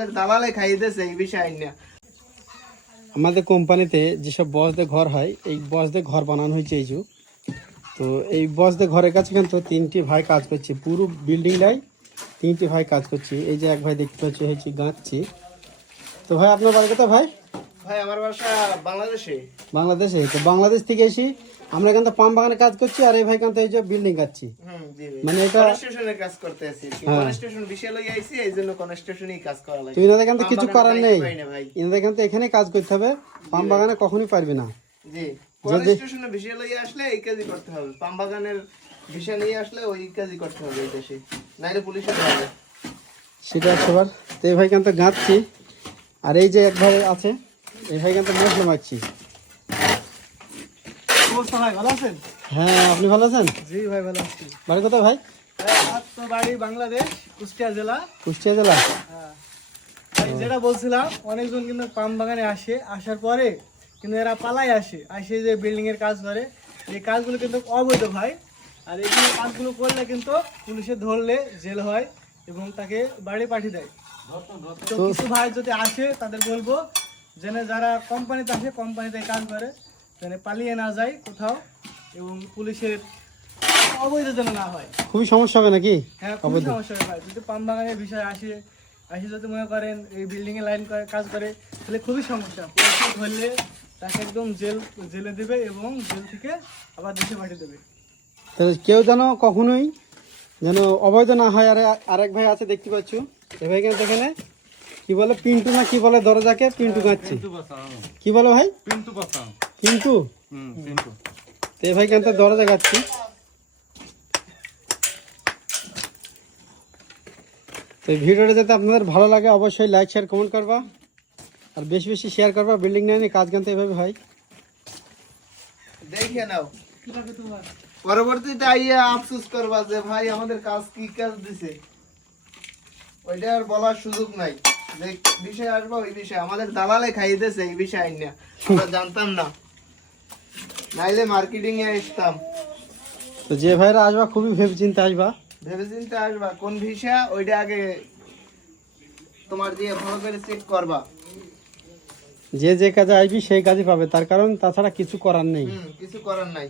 আমাদের দালালে খাইতেছে এই বিষয় না আমাদের কোম্পানিতে যেসব বসদের ঘর হয়, এই বসদের ঘর বানানো হয়েছে এই যুগ। তো এই বসদের ঘরের কাছে কিন্তু তিনটি ভাই কাজ করছে। পুরো বিল্ডিংটাই তিনটি ভাই কাজ করছে। এই যে এক ভাই দেখতে পাচ্ছি হয়েছি গাঁচ্ছি তো ভাই, আপনার বাড়ি কোথায় ভাই? ভাই আমার বাসা বাংলাদেশে। বাংলাদেশে? তো বাংলাদেশ থেকে এসি আমরা এখান থেকে পাম বাগানে কাজ করছি আর এই ভাই কিন্তু এই যে বিল্ডিং কাটছি। মানে এটা- কনস্ট্রাকশনের কাজ করতে আছি। হ্যাঁ। কনস্ট্রাকশন বিষয় লই আইছি এই জন্য কনস্ট্রাকশনই কাজ করা লাগে। এনাদের কিন্তু কিছু করার নেই পাই না ভাই। এনাদের কিন্তু এখানে কাজ করতে হবে। পাম বাগানে কখনই পারবে না। জি। কনস্ট্রাকশনের বিষয় লই আসলে এই কাজই করতে হবে। পাম বাগানের বিষয় নিয়ে আসলে ওই কাজই করতে হবে এই দেশে। নাইলে পুলিশে ধরবে সেটা এবার। তো এই ভাই কিন্তু গাঁচ্ছি আর এই যে এক ভাই আছে এই ভাই কিন্তু মশলা মারছি অবস্থা ভাই ভালো আছেন? হ্যাঁ আপনি ভালো আছেন? জি ভাই ভালো আছি। বাড়ি কোথায় ভাই? তো বাড়ি বাংলাদেশ কুষ্টিয়া জেলা। কুষ্টিয়া জেলা? হ্যাঁ। যেটা বলছিলাম অনেকজন কিন্তু পাম বাগানে আসে আসার পরে কিন্তু এরা পালাই আসে আসে যে বিল্ডিং এর কাজ করে। এই কাজগুলো কিন্তু অবৈধ ভাই। আর এই কাজগুলো করলে কিন্তু পুলিশে ধরলে জেল হয় এবং তাকে বাড়ি পাঠিয়ে দেয়। তো কিছু ভাই যদি আসে তাদের বলব যেন যারা কোম্পানিতে আসে কোম্পানিতে কাজ করে যেন পালিয়ে না যায় কোথাও এবং পুলিশের অবৈধ যেন না হয়। খুবই সমস্যা হবে নাকি? হ্যাঁ খুবই সমস্যা হয় ভাই যদি পাম বাগানের বিষয় আসে আসে যদি মনে করেন এই বিল্ডিং এ লাইন কাজ করে তাহলে খুবই সমস্যা। পুলিশে ধরলে তাকে একদম জেল জেলে দেবে এবং জেল থেকে আবার দেশে পাঠিয়ে দেবে। তাহলে কেউ যেন কখনোই যেন অবৈধ না হয় আর আরেক ভাই আছে দেখতে পাচ্ছ। এই ভাই কিন্তু এখানে কি বলে পিন্টু না কি বলে দরজাকে পিন্টু গাচ্ছি। কি বলে ভাই? পিন্টু পিন্টু? হুম পিন্টু। তো ভাই কিন্তু দরজা গাচ্ছি তো ভিডিওটা যাতে আপনাদের ভালো লাগে অবশ্যই লাইক শেয়ার কমেন্ট করবা। আর বেশি বেশি শেয়ার করবা বিল্ডিং নিয়ে কাজ কিন্তু এভাবে হয়। দেখে নাও। পরবর্তীতে আইয়া আফসোস করবা যে ভাই আমাদের কাজ কি কাজ দিছে? ওইটা আর বলার সুযোগ নাই। যে বিষয় আসবা ওই বিষয়। আমাদের দালালে খাইয়ে দিয়েছে এই বিষয় না আমরা জানতাম না। নাইলে মার্কেটিং এ আসতাম। তো যে ভাইরা আসবা খুবই ভেবে চিন্তে আসবা। ভেবে চিন্তে আসবা। কোন ভিসা ওইটা আগে তোমার দিয়ে ভালো করে চেক করবা। যে যে কাজে আসবি সেই কাজই পাবে। তার কারণ তাছাড়া কিছু করার নেই। কিছু করার নাই।